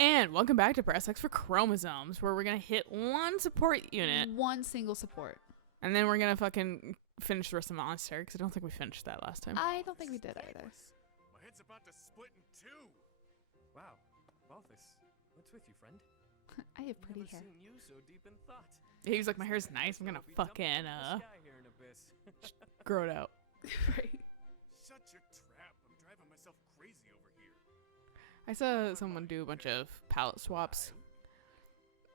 And welcome back to Press X for Chromosomes, where we're going to hit one support unit. One single support. And then we're going to fucking finish the rest of Monastery, because I don't think we finished that last time. I don't think we did either. My head's about to split in two. Wow, Balthus, what's with you, friend? I have pretty Never hair. seen you so deep in thought. He was like, my hair's nice, I'm going to fucking, grow it out. Right. Such a trap. I'm driving myself crazy over here. I saw someone do a bunch of palette swaps,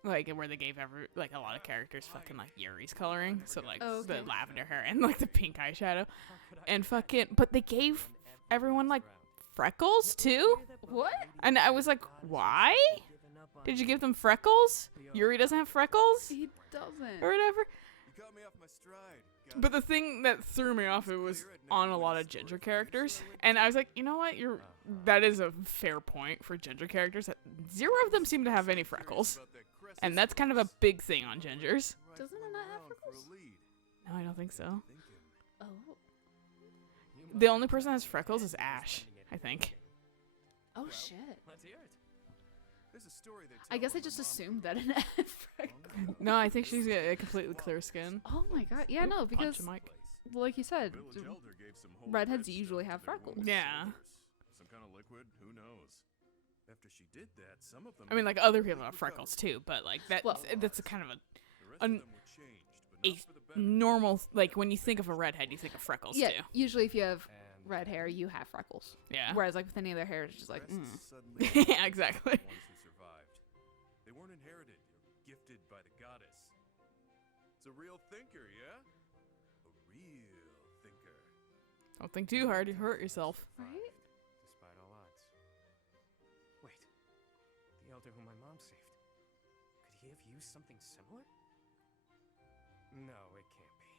like where they gave a lot of characters fucking like Yuri's coloring, so like the lavender hair and like the pink eyeshadow, and but they gave everyone like freckles too. What? And I was like, why? Did you give them freckles? Yuri doesn't have freckles He doesn't. or whatever. You caught me off my stride. But the thing that threw me off, it was on a lot of ginger characters, and I was like, you know what? That is a fair point for ginger characters. That zero of them seem to have any freckles, and that's kind of a big thing on gingers. Doesn't it not have freckles? No, I don't think so. Oh. The only person that has freckles is Ash, I think. Oh shit. Let's hear it. There's a story they I tell guess I of just my mom. assumed that it had freckles. No, I think she's got a completely clear skin. Oh my god. Yeah, no, because Punch him, Mike. like you said, Village elder gave some holy redheads red usually stuff have to their freckles. wounded Yeah. soldiers. Some kind of liquid, who knows? After she did that, some of them I mean, like other people have freckles too, but like that's Well- that's a kind of the rest an- of them were changed, but a not for the better. normal. Like when you think of a redhead, you think of freckles Yeah, too. usually if you have And red hair, you have freckles. Yeah. Whereas like with any other hair, it's just like, The rest suddenly Yeah, exactly. the ones who survived. They weren't inherited or gifted by the goddess. It's a real thinker, yeah? A real thinker. Don't think too hard, you hurt yourself. right? despite all odds. Wait, the elder whom my mom saved. Could he have used something similar? No, it can't be.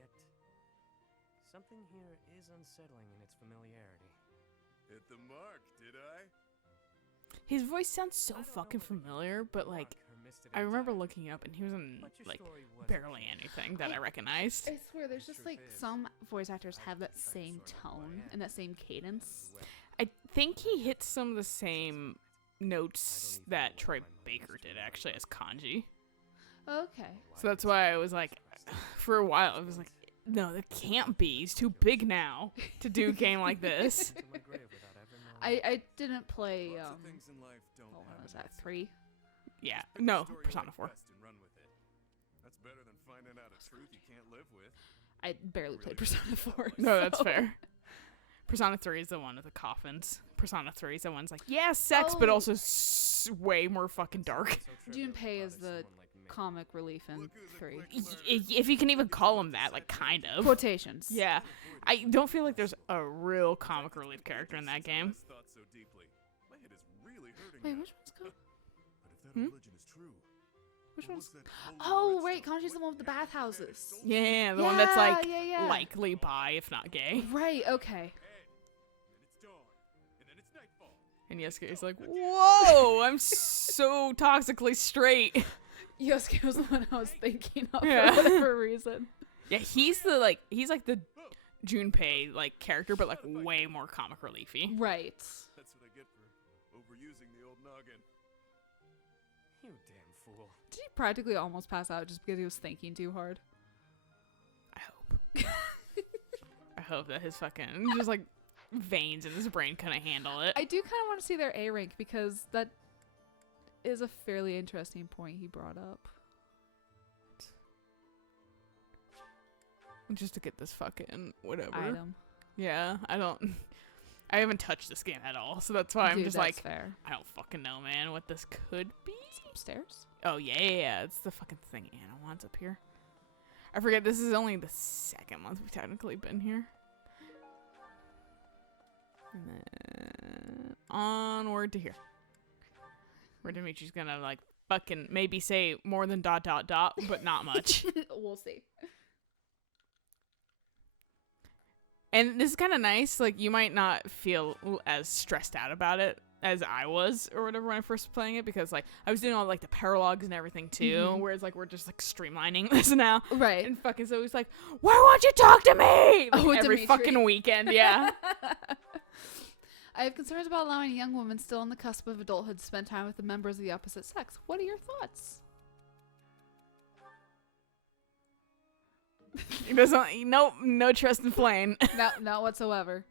Yet, something here is unsettling in its familiarity. Hit the mark, did I? His voice sounds so fucking familiar, but like I remember looking up and he was in like barely anything that I recognized. I swear, there's just like some voice actors have that same tone and that same cadence. I think he hits some of the same notes that Troy Baker did actually as Kanji. Okay. So that's why I was like, for a while I was like, no, that can't be. He's too big now to do a game like this. I didn't play, Lots of things in life don't what happen was that, instantly. 3? Yeah, Take the no, story Persona like 4. best and run with it. That's better than finding out a truth you can't live with. I barely played Persona 4. No, that's so- fair. Persona 3 is the one with the coffins. Persona 3 is the one's like, yeah, sex, but Oh. also way more fucking dark. Junpei is the comic relief in 3. If you can even call him that, like, kind of. Quotations. Yeah. I don't feel like there's a real comic relief character in that game. I thought so deeply. My head is really hurting Wait, now. which one's called? But if that Hmm? religion is true, Which what one's? was that holy Oh, red right. stuff? Kanji's the one with the What bathhouses. magnetic soul? Yeah, the one that's like yeah. likely bi, if not gay. Right, okay. And it's dawn. And then it's nightfall. And Yosuke's like, whoa, I'm so toxically straight. Yosuke was the one I was thinking of Yeah. for whatever reason. Yeah, he's like the Junpei like character, but like way more comic reliefy. Right. That's what I get for overusing the old noggin. You damn fool. Did he practically almost pass out just because he was thinking too hard? I hope. I hope that his fucking just like veins in his brain couldn't handle it. I do kind of want to see their A rank because that is a fairly interesting point he brought up. Just to get this fucking whatever. Item. Yeah, I haven't touched this game at all, so that's why I'm Dude, just that's like, fair. I don't fucking know, man, what this could be. Upstairs? Oh yeah, it's the fucking thing Anna wants up here. I forget, this is only the second month we've technically been here. And then onward to here. Where Dimitri's gonna like fucking maybe say more than ... but not much. We'll see. And this is kind of nice. Like, you might not feel as stressed out about it as I was or whatever when I first was playing it, because like I was doing all like the paralogs and everything too, Mhm. whereas like we're just like streamlining this now. Right. And fucking so he's like, why won't you talk to me? Like, Oh, every Dimitri. fucking weekend, yeah. I have concerns about allowing young women still on the cusp of adulthood to spend time with the members of the opposite sex. What are your thoughts? He doesn't. Nope. No trust in Flame. No, not whatsoever.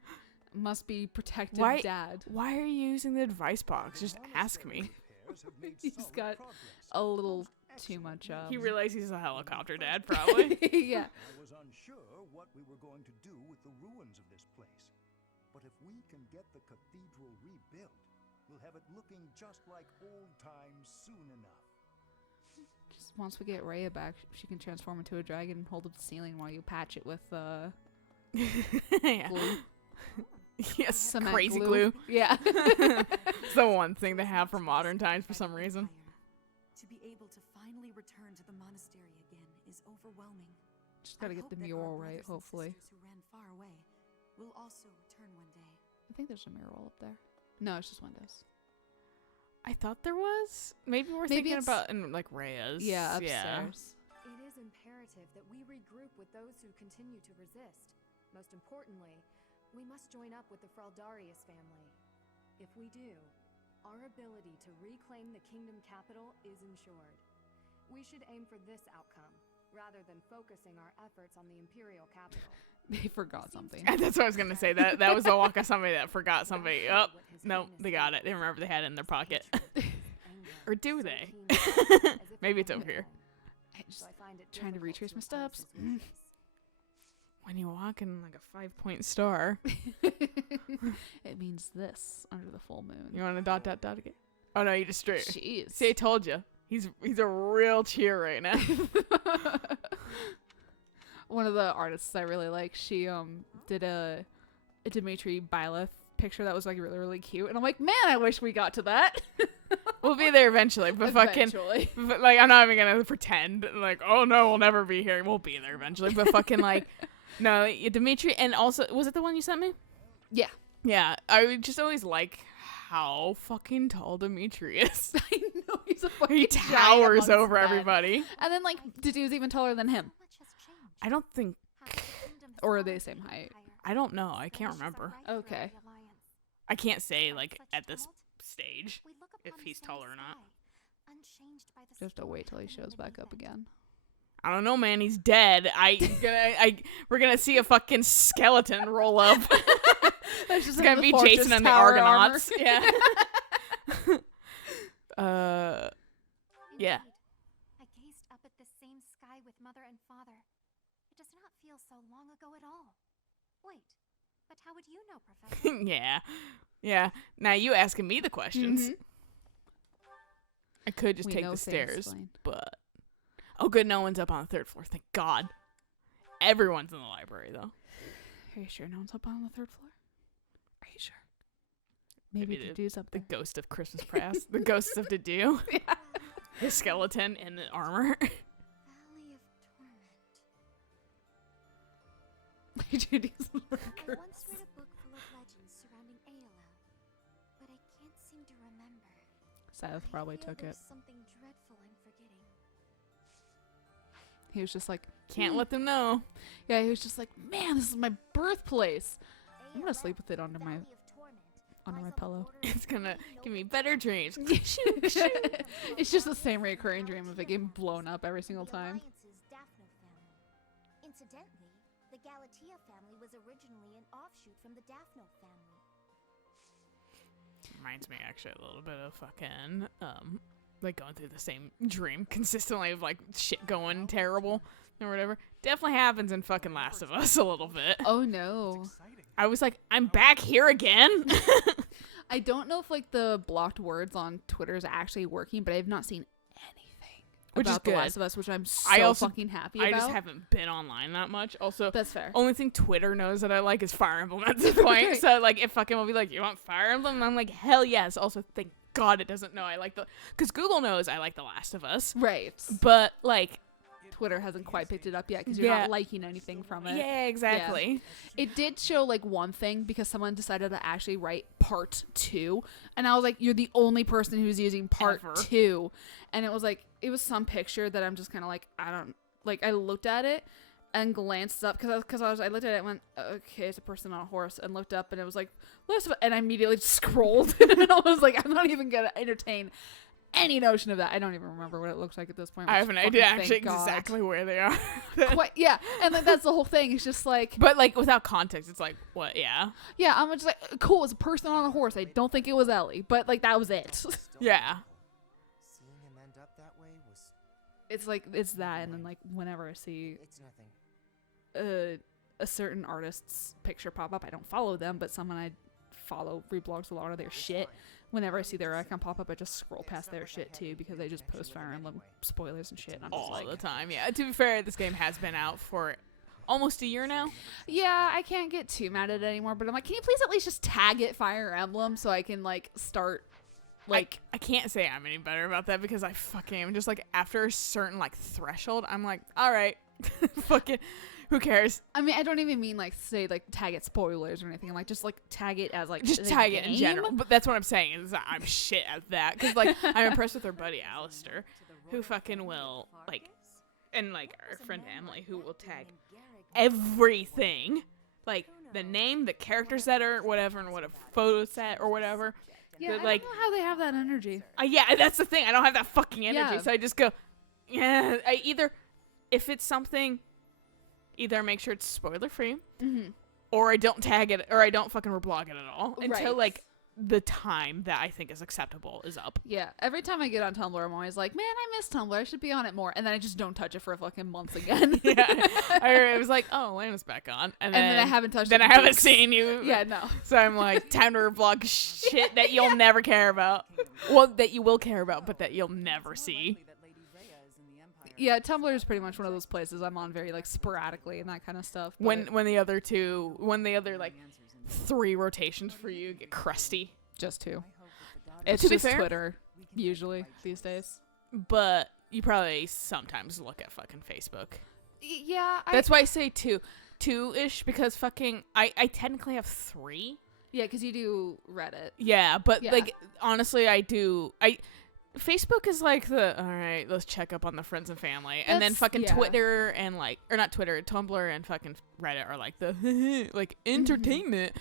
Must be protective Why- dad. Why are you using the advice box? Just ask me. He's got a little too much. He realized he's a helicopter dad, probably. Yeah. I was unsure what we were going to do with the ruins of this place. But if we can get the cathedral rebuilt, we'll have it looking just like old times soon enough. Just once we get Rhea back, she can transform into a dragon and hold up the ceiling while you patch it with Yeah. glue. Yes, Cement crazy glue. Yeah. It's the one thing to have from modern times for some reason. To be able to finally return to the monastery again is overwhelming. Just gotta I get hope the that our mural brothers right, and hopefully. sisters who ran far away will also return one day. I think there's a mural up there. No, it's just windows. I thought there was. Maybe we're Maybe thinking it's- about in like Rhea's. Yeah, upstairs. It is imperative that we regroup with those who continue to resist. Most importantly, we must join up with the Fraldarius family. If we do, our ability to reclaim the kingdom capital is ensured. We should aim for this outcome, rather than focusing our efforts on the imperial capital. They forgot something. That's what I was gonna say. That was the walk of somebody that forgot somebody. Oh, no, they got it. They remember they had it in their pocket. Or do they? Maybe it's over here. Just trying to retrace my steps. When you walk in like a 5-point star, It means this under the full moon. you want to dot again? Oh no, you just straight. Jeez. See, I told you. He's a real cheer right now. One of the artists I really like, she did a Dimitri Byleth picture that was like really, really cute, and I'm like, man, I wish we got to that. We'll be there eventually, but Eventually. but like I'm not even gonna pretend like, oh no, we'll never be here. We'll be there eventually, but fucking like, no, Dimitri, and also was it the one you sent me? Yeah. Yeah, I would just always like how fucking tall Dimitri is. I know, he's a fucking He giant towers amongst over men. everybody. And then like the dude's even taller than him, I don't think. or are they the same height? I don't know. I can't remember. Okay. I can't say like at this stage if he's taller or not. Just have to wait till he shows back up again. I don't know, man. He's dead. We're gonna see a fucking skeleton roll up. It's gonna be Jason and the Argonauts. Yeah. Yeah. I gazed up at the same sky with mother and father. It does not feel so long ago at all. Wait, but how would you know, Professor? Yeah. Yeah. Now you asking me the questions. Mhm. I could just We take know the things, stairs, Blaine. but oh, good, no one's up on the 3rd floor. Thank God. Everyone's in the library though. Are you sure no one's up on the 3rd floor? Are you sure? Maybe Maybe we could the- do The something. ghost of Christmas Past. The ghosts of Dedu. The skeleton in the armor. Valley of Torment. Judy's I worker. once read a book full of legends surrounding Aola, but I can't seem to remember. Seth I probably feel took it. there's something dreadful I'm forgetting. He was just like, Can't let them know. yeah, he was just like, man, this is my birthplace. I'm gonna sleep with it under my pillow. It's gonna give me better dreams. It's just the same recurring dream of it getting blown up every single time. Incidentally, the Galatea family was originally an offshoot from the Daphno family. Reminds me actually a little bit of fucking like going through the same dream consistently of like shit going terrible or whatever. Definitely happens in fucking Last of Us a little bit. Oh no. I was like, I'm back here again. I don't know if like the blocked words on Twitter is actually working, but I have not seen anything Which is about The good. Last of Us, which I'm so I also- fucking happy I about. just haven't been online that much. Also, That's fair. only thing Twitter knows that I like is Fire Emblem at this point. Right. So like, it fucking will be like, you want Fire Emblem? And I'm like, hell yes. Also, thank God it doesn't know I like because Google knows I like The Last of Us. Right. But like, Twitter hasn't quite picked it up yet because you're Yeah. not liking anything from it. yeah, exactly. It did show like one thing because someone decided to actually write part 2, and I was like, you're the only person who's using part Ever. 2, and it was like, it was some picture that I'm just kind of like, I don't like. I looked at it and glanced up because I looked at it and went, okay, it's a person on a horse, and looked up and it was like, and I immediately scrolled and I was like, I'm not even gonna entertain any notion of that. I don't even remember what it looks like at this point. I have an idea actually exactly where they are. Yeah, and like that's the whole thing. It's just like, but like without context, it's like what? Yeah, I'm just like, cool. It's a person on a horse. I don't think it was Ellie, but like that was it. Yeah. Seeing him end up that way was. It's like it's that, and then like whenever I see It's nothing. a certain artist's picture pop up, I don't follow them, but someone I follow reblogs a lot of their shit. Whenever I see their icon pop up, I just scroll past their shit too, because they just post Fire Emblem spoilers and shit. And I'm just All like, the time. Yeah. To be fair, this game has been out for almost a year now. yeah, I can't get too mad at it anymore. But I'm like, can you please at least just tag it Fire Emblem so I can like start. Like I can't say I'm any better about that because I fucking am just like after a certain like threshold, I'm like, all right, fucking, who cares? I mean, I don't even mean like say like tag it spoilers or anything. I'm like just like tag it as like Just the tag it in game. general. But that's what I'm saying is that I'm shit at that because like I'm impressed with our buddy Alistair, who fucking will like, and like our friend Emily, who will tag everything, like the name, the characters that are whatever, and what a photo set or whatever. Yeah, But, like, I don't know how they have that energy. Yeah, that's the thing. I don't have that fucking energy, Yeah. so I just go, yeah. I either, if it's something, either I make sure it's spoiler free, or I don't tag it, or I don't fucking reblog it at all until Right. like the time that I think is acceptable is up. Yeah, every time I get on Tumblr, I'm always like, man, I miss Tumblr. I should be on it more. And then I just don't touch it for fucking months again. Yeah, I was like, oh, Alayna's back on, and then I haven't touched it. Then I in haven't weeks. seen you. Yeah, no. So I'm like, time to reblog shit that you'll never care about. Well, that you will care about, but that you'll never see. Yeah, Tumblr is pretty much one of those places I'm on very like sporadically and that kind of stuff. When the other like 3 rotations for you get crusty. just two. It's To be just fair- Twitter usually these days. But you probably sometimes look at fucking Facebook. Yeah, That's why I say 2-ish, because fucking I technically have 3. yeah, because you do Reddit. Yeah, but Yeah. like honestly, Facebook is like the all right, let's check up on the friends and family, and then That's- fucking yeah. Twitter and like, or not Twitter, Tumblr and fucking Reddit are like the like entertainment.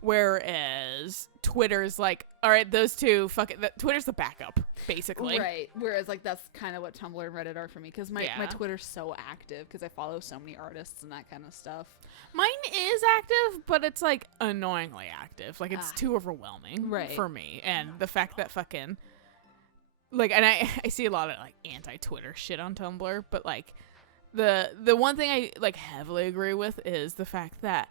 Whereas Twitter's like, all right, those two fucking Twitter's the backup basically. Right. Whereas like that's kind of what Tumblr and Reddit are for me, because my Yeah. Twitter's so active because I follow so many artists and that kind of stuff. Mine is active, but it's like annoyingly active. Like it's too overwhelming Right. for me, and the fact that fucking like, and I see a lot of like anti-Twitter shit on Tumblr, but like the one thing I like heavily agree with is the fact that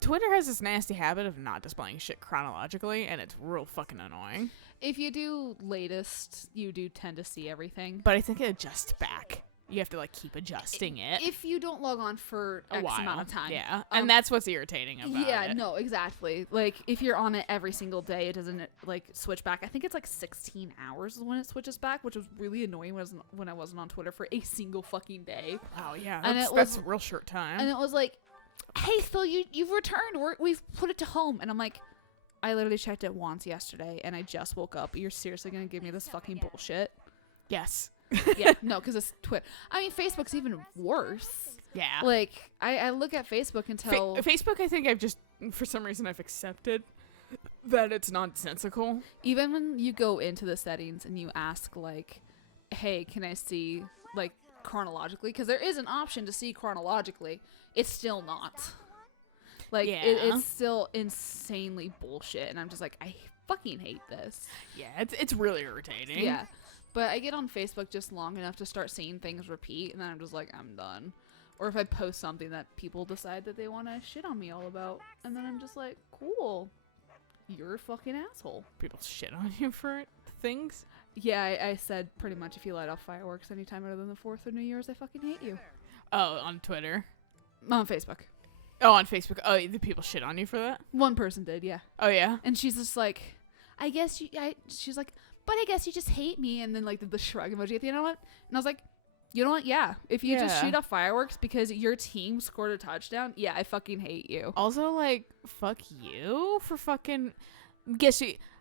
Twitter has this nasty habit of not displaying shit chronologically, and it's real fucking annoying. If you do latest, you do tend to see everything. But I think it adjusts back. You have to like keep adjusting it If you don't log on for a X while. amount of time. Yeah, and that's what's irritating about Yeah, it. no, exactly. Like if you're on it every single day, it doesn't like switch back. I think it's like 16 hours is when it switches back, which was really annoying when I wasn't on Twitter for a single fucking day. Oh yeah, And that's, it that's was- a real short time. And it was like, hey, Phil, you've returned. We've put it to home. And I'm like, I literally checked it once yesterday, and I just woke up. You're seriously gonna give me this fucking bullshit? Yes. Yeah, no, because it's Twitter. I mean, Facebook's even worse. Yeah. Like, I look at Facebook and tell... Facebook, I think I've just, for some reason, I've accepted that it's nonsensical. Even when you go into the settings and you ask, like, hey, can I see, like, chronologically? Because there is an option to see chronologically. It's still not. Like, Yeah. it's still insanely bullshit. And I'm just like, I fucking hate this. Yeah, it's really irritating. Yeah. But I get on Facebook just long enough to start seeing things repeat, and then I'm just like, I'm done. Or if I post something that people decide that they want to shit on me all about, and then I'm just like, cool. You're a fucking asshole. People shit on you for things. Yeah, I said pretty much if you light off fireworks anytime other than the 4th or New Year's, I fucking hate you. Oh, on Twitter. On Facebook. Oh, on Facebook. Oh, the people shit on you for that? One person did, yeah. Oh, yeah? And she's just like, she's like, but I guess you just hate me. And then like the shrug emoji at the end of it. And I was like, you know what? Yeah. If you just Yeah. shoot off fireworks because your team scored a touchdown, yeah, I fucking hate you. Also, like, fuck you for fucking...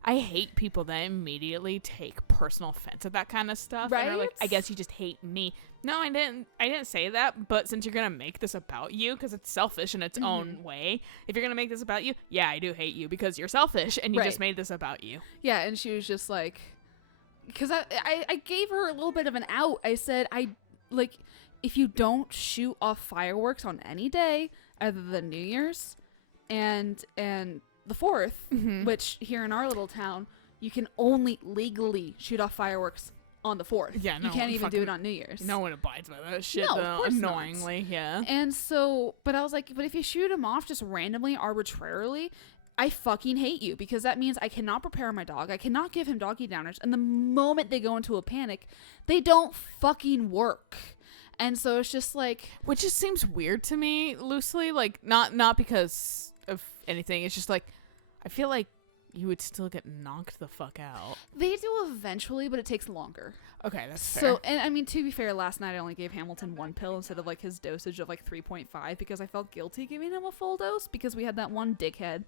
I hate people that immediately take personal offense at that kind of stuff. Right? And are like, I guess you just hate me. No, I didn't say that. But since you're gonna make this about you, because it's selfish in its own way, if you're gonna make this about you, yeah, I do hate you because you're selfish and you just made this about you. Yeah, and she was just like, because I gave her a little bit of an out. I said, if you don't shoot off fireworks on any day other than New Year's and the 4th, which here in our little town, you can only legally shoot off fireworks on the 4th. Yeah, no, you can't even do it on New Year's. No one abides by that shit, No, though, of course annoyingly, not. yeah. And so, but I was like, but if you shoot them off just randomly, arbitrarily, I fucking hate you, because that means I cannot prepare my dog. I cannot give him doggy downers. And the moment they go into a panic, they don't fucking work. And so it's just like, which just seems weird to me, loosely, like not because of anything. It's just like, I feel like you would still get knocked the fuck out. They do eventually, but it takes longer. Okay, that's fair. So, and I mean, to be fair, last night I only gave Hamilton 1 pill instead of like his dosage of like 3.5, because I felt guilty giving him a full dose, because we had that one dickhead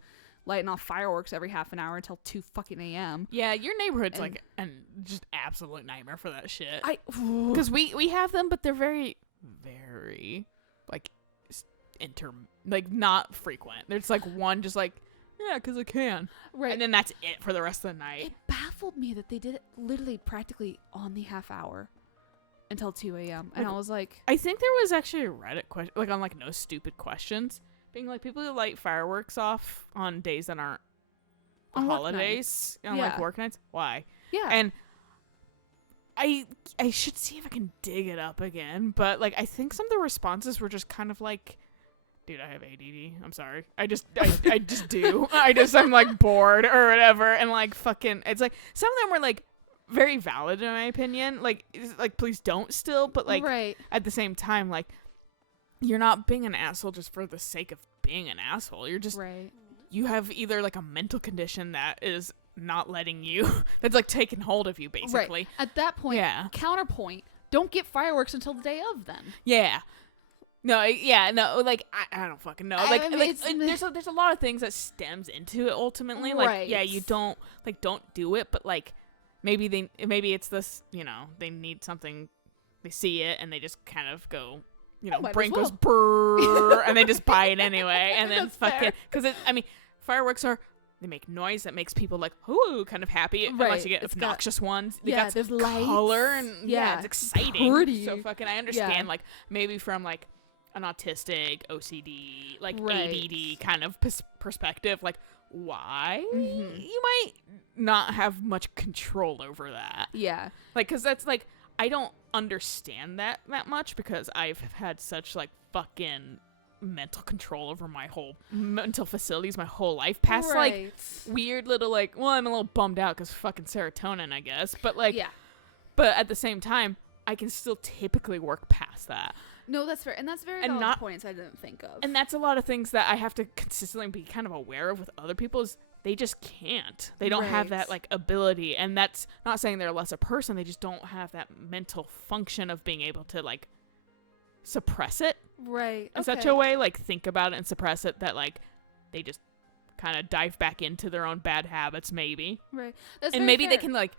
lighting off fireworks every half an hour until 2 fucking a.m. Yeah, your neighborhood's like an just absolute nightmare for that shit. Because we have them, but they're very, very like not frequent. There's like one just like, yeah, because I can. Right. And then that's it for the rest of the night. It baffled me that they did it literally practically on the half hour until 2 a.m. And I was like, I think there was actually a Reddit question, like on like No Stupid Questions, being like, people who light fireworks off on days that aren't on holidays, on like work nights, why? Yeah. And I should see if I can dig it up again, but like I think some of the responses were just kind of like, dude, I have ADD. I'm sorry. I just do. I'm like bored or whatever. And like fucking, it's like some of them were like very valid in my opinion. Like, please don't still. But like at the same time, like you're not being an asshole just for the sake of being an asshole. You're just, you have either like a mental condition that is not letting you, that's like taking hold of you basically. Right. At that point, counterpoint, don't get fireworks until the day of then. Yeah. No, like I don't fucking know. Like, there's a lot of things that stems into it ultimately. Like, yeah, you don't do it, but like maybe it's this, they need something, they see it and they just kind of go, brain goes brrr, and they just buy it anyway, and then fucking, because fireworks they make noise that makes people like, ooh, kind of happy, unless you get obnoxious ones. They got there's lights, color, and it's exciting. Pretty. So fucking, I understand like maybe from like an autistic, OCD, like ADD kind of perspective, like why you might not have much control over that. Yeah. Like, because that's like, I don't understand that much, because I've had such like fucking mental control over my whole mental facilities my whole life, past like weird little like, well, I'm a little bummed out because fucking serotonin, I guess, but like, but at the same time I can still typically work past that. No, that's fair. And that's very valid points I didn't think of. And that's a lot of things that I have to consistently be kind of aware of with other people, is they just can't. They don't have that like ability. And that's not saying they're less a person. They just don't have that mental function of being able to like suppress it. Right. In such a way, like think about it and suppress it, that like they just kind of dive back into their own bad habits maybe. Right. And maybe they can like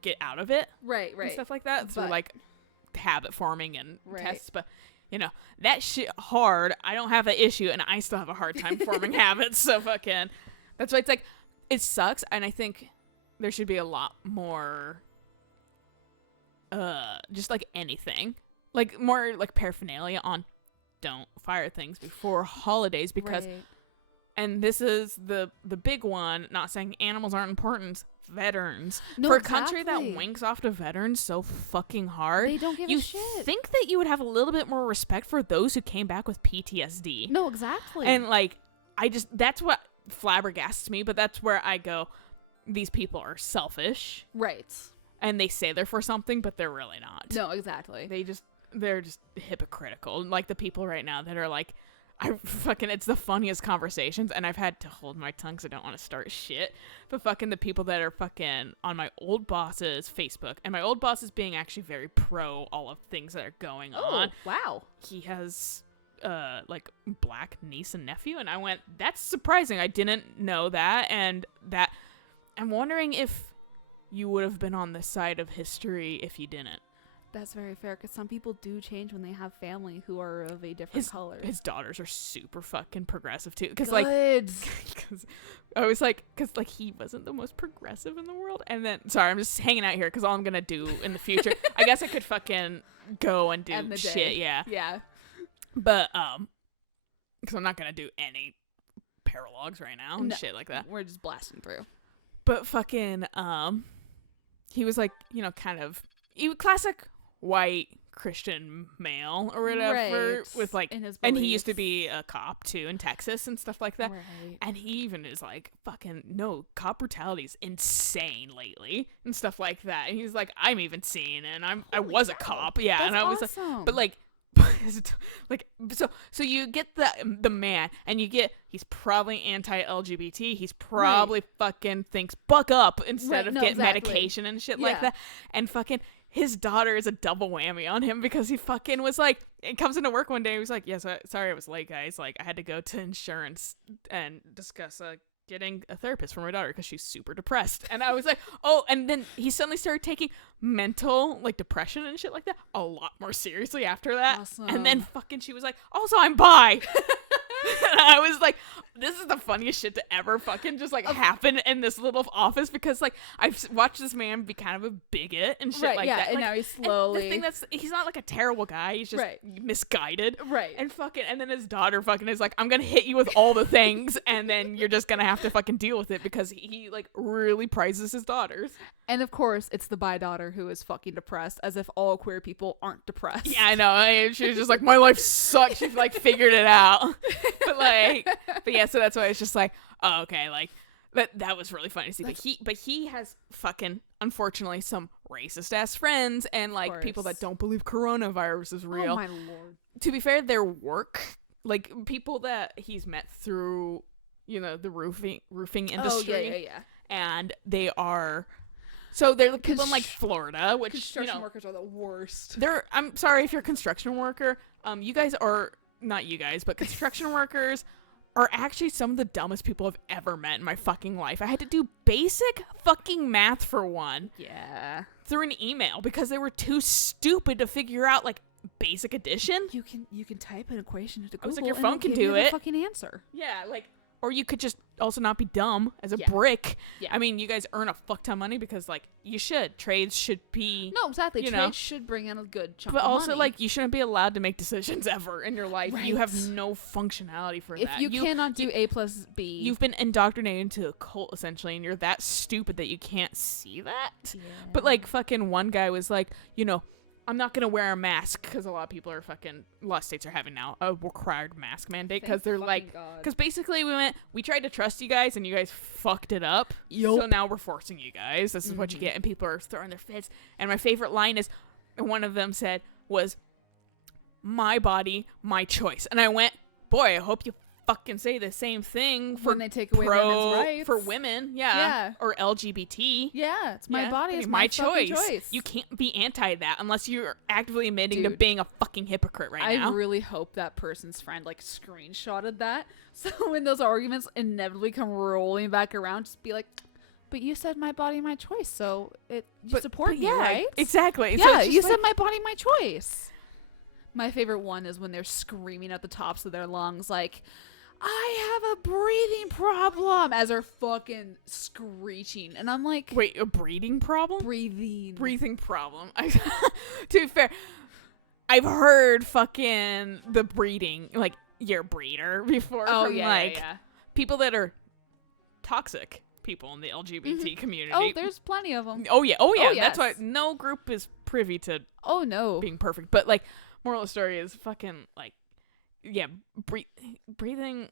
get out of it. Right. And stuff like that through like habit forming and tests, but that shit hard. I don't have that issue, and I still have a hard time forming habits. So fucking, that's why it's like, it sucks. And I think there should be a lot more, just like anything, like more like paraphernalia on, don't fire things before holidays, because, and this is the big one. Not saying animals aren't important. Veterans. For a country that winks off to veterans so fucking hard, they don't give a shit. You think that you would have a little bit more respect for those who came back with PTSD. No, exactly. And like, that's what flabbergasts me, but that's where I go, these people are selfish. Right. And they say they're for something, but they're really not. No, exactly. They're just hypocritical. Like the people right now that are like, it's the funniest conversations, and I've had to hold my tongue because I don't want to start shit. But fucking the people that are fucking on my old boss's Facebook, and my old boss is being actually very pro all of things that are going on. Wow. He has black niece and nephew, and I went, that's surprising. I didn't know that, and that I'm wondering if you would have been on the side of history if you didn't. That's very fair, because some people do change when they have family who are of a different color. His daughters are super fucking progressive too, because because I was like, because like he wasn't the most progressive in the world, and then sorry, I'm just hanging out here because all I'm gonna do in the future, I guess I could fucking go and do shit, yeah, but because I'm not gonna do any paralogs right now and shit like that. We're just blasting through. But fucking he was like, you know, kind of classic white Christian male or whatever, with like, and he used to be a cop too in Texas and stuff like that, and he even is like, fucking no, cop brutality is insane lately and stuff like that, and he's like, I'm even seeing it, and I was a cop, That's and I was awesome. like, but like like so you get the man, and you get he's probably anti-LGBT, he's probably fucking thinks buck up instead of get medication and shit like that, and fucking his daughter is a double whammy on him because he fucking was like, it comes into work one day, he was like, yes, sorry I was late, guys, like I had to go to insurance and discuss getting a therapist for my daughter because she's super depressed. And I was like, oh, and then he suddenly started taking mental like depression and shit like that a lot more seriously after that. Awesome. And then fucking she was like, also I'm bi. And I was like, this is the funniest shit to ever fucking just like happen in this little office, because like I've watched this man be kind of a bigot and shit like that. And like, now he's slowly. The thing he's not like a terrible guy. He's just misguided. Right. And fucking, and then his daughter fucking is like, I'm gonna hit you with all the things, and then you're just gonna have to fucking deal with it, because he like really prizes his daughters. And of course, it's the bi daughter who is fucking depressed, as if all queer people aren't depressed. Yeah, I know. She was just like, my life sucks. She's like figured it out. But yeah, so that's why it's just like, oh, okay, like that was really funny to see. But he has fucking, unfortunately, some racist ass friends and like people that don't believe coronavirus is real. Oh my lord. To be fair, their work, like people that he's met through, you know, the roofing industry. Oh yeah. And they are. So they're people in like Florida, which construction workers are the worst. I'm sorry if you're a construction worker. You guys are not you guys, but construction workers are actually some of the dumbest people I've ever met in my fucking life. I had to do basic fucking math for one. Yeah. Through an email because they were too stupid to figure out like basic addition. You can type an equation into Google. I was like, your phone can do do it. The fucking answer. Yeah, like. Or you could just also not be dumb as a brick. Yeah. I mean, you guys earn a fuck ton of money because, like, you should. Trades should be... No, exactly. Trades should bring in a good chunk of money. But also, like, you shouldn't be allowed to make decisions ever in your life. Right. You have no functionality for that. If you cannot do A plus B... You've been indoctrinated into a cult, essentially, and you're that stupid that you can't see that. Yeah. But, like, fucking one guy was like, you know... I'm not going to wear a mask because a lot of people are fucking, a lot of states are having now a required mask mandate because they're like, because basically we tried to trust you guys and you guys fucked it up. Yep. So now we're forcing you guys. This is what you get. And people are throwing their fits. And my favorite line is, one of them said was, my body, my choice. And I went, boy, I hope you fucking say the same thing for when they take away women's rights. For women, yeah, or LGBT. Yeah, it's my body, it's my choice. You can't be anti that unless you're actively admitting to being a fucking hypocrite now. I really hope that person's friend like screenshotted that, so when those arguments inevitably come rolling back around, just be like, but you said my body, my choice, so you support me, right? Exactly. Yeah, so you said my body, my choice. My favorite one is when they're screaming at the tops of their lungs like, I have a breathing problem, as they're fucking screeching. And I'm like... Wait, a breathing problem? Breathing problem. To be fair, I've heard fucking the breeding, like, you're a breeder before from, people that are toxic people in the LGBT community. Oh, there's plenty of them. Oh, yeah. Yes. That's why no group is privy to being perfect. But, like, moral of the story is fucking, like, yeah, breathing,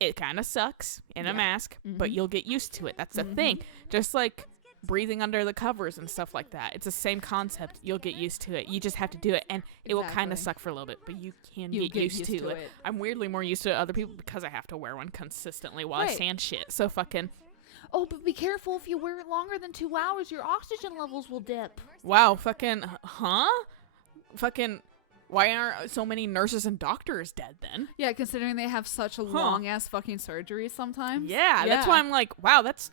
it kind of sucks in a mask, but you'll get used to it. That's the thing. Just like breathing under the covers and stuff like that. It's the same concept. You'll get used to it. You just have to do it, and it will kind of suck for a little bit, but you can get used to it. I'm weirdly more used to other people because I have to wear one consistently while I stand shit. So fucking... Oh, but be careful. If you wear it longer than 2 hours, your oxygen levels will dip. Wow, fucking... Huh? Fucking... Why aren't so many nurses and doctors dead then? Yeah, considering they have such a long ass fucking surgeries sometimes. Yeah, that's why I'm like, wow, that's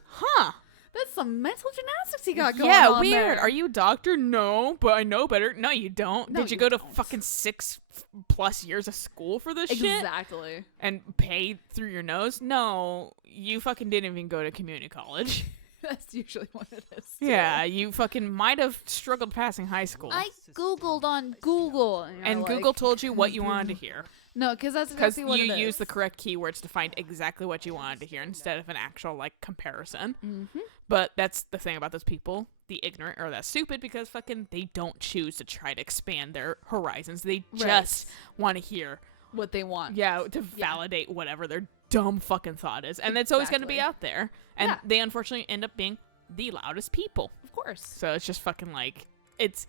That's some mental gymnastics he got going yeah, on weird. there. Are you a doctor? No, but I know better. No, you don't. No, Did you you go to don't. fucking 6+ years of school for this shit? Exactly. And pay through your nose? No, you fucking didn't even go to community college. That's usually what it is. Too. Yeah, you fucking might have struggled passing high school. I Googled on Google. And you're Google like, told you what you wanted to hear. No, because that's Because exactly what you it is. used the correct keywords to find exactly what you wanted to hear instead of an actual, like, comparison. Mm-hmm. But that's the thing about those people, the ignorant or that stupid, because fucking they don't choose to try to expand their horizons. They just want to hear what they want. Yeah, to validate whatever their dumb fucking thought is. And it's always going to be out there. And they unfortunately end up being the loudest people. Of course. So it's just fucking like, it's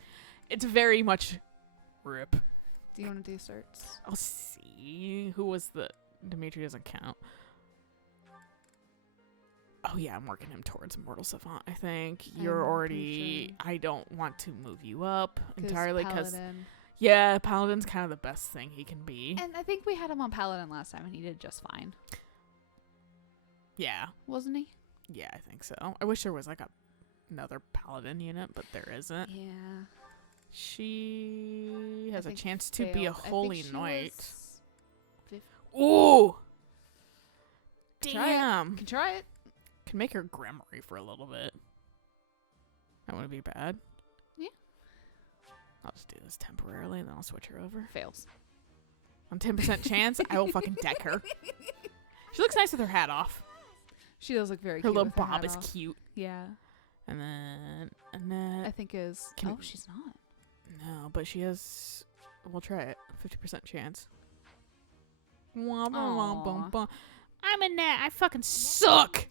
very much rip. Do you want to do certs? I'll see. Who was the... Dimitri doesn't count. Oh yeah, I'm working him towards Mortal Savant, I think. You're I'm already... pretty sure. I don't want to move you up entirely because... Paladin. Yeah, Paladin's kind of the best thing he can be. And I think we had him on Paladin last time and he did just fine. Yeah. Wasn't he? Yeah, I think so. I wish there was like another Paladin unit, but there isn't. Yeah. She has a think chance to be a failed. I think holy she knight. was Ooh! Try it. Damn! Can try it. Can make her Grimory for a little bit. That wouldn't be bad. Yeah. I'll just do this temporarily, and then I'll switch her over. Fails. On 10% chance, I will fucking deck her. She looks nice with her hat off. She does look very Her cute. little with her bob hat is off. cute. Yeah. And then I think is. Can- Oh, she's not. no, but she has. We'll try it. 50% chance. Aw. I'm a gnat. I fucking suck.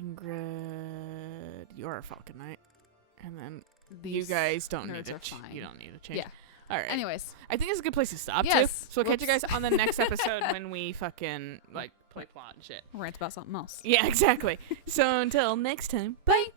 Ingrid, you're a Falcon Knight, and then you guys don't need nerds to. are fine. You don't need to change. Yeah. All right. Anyways. I think it's a good place to stop Yes. too. So we'll catch you guys Whoops. on the next episode when we fucking like play plot and shit. Rant about something else. Yeah, exactly. So until next time, bye.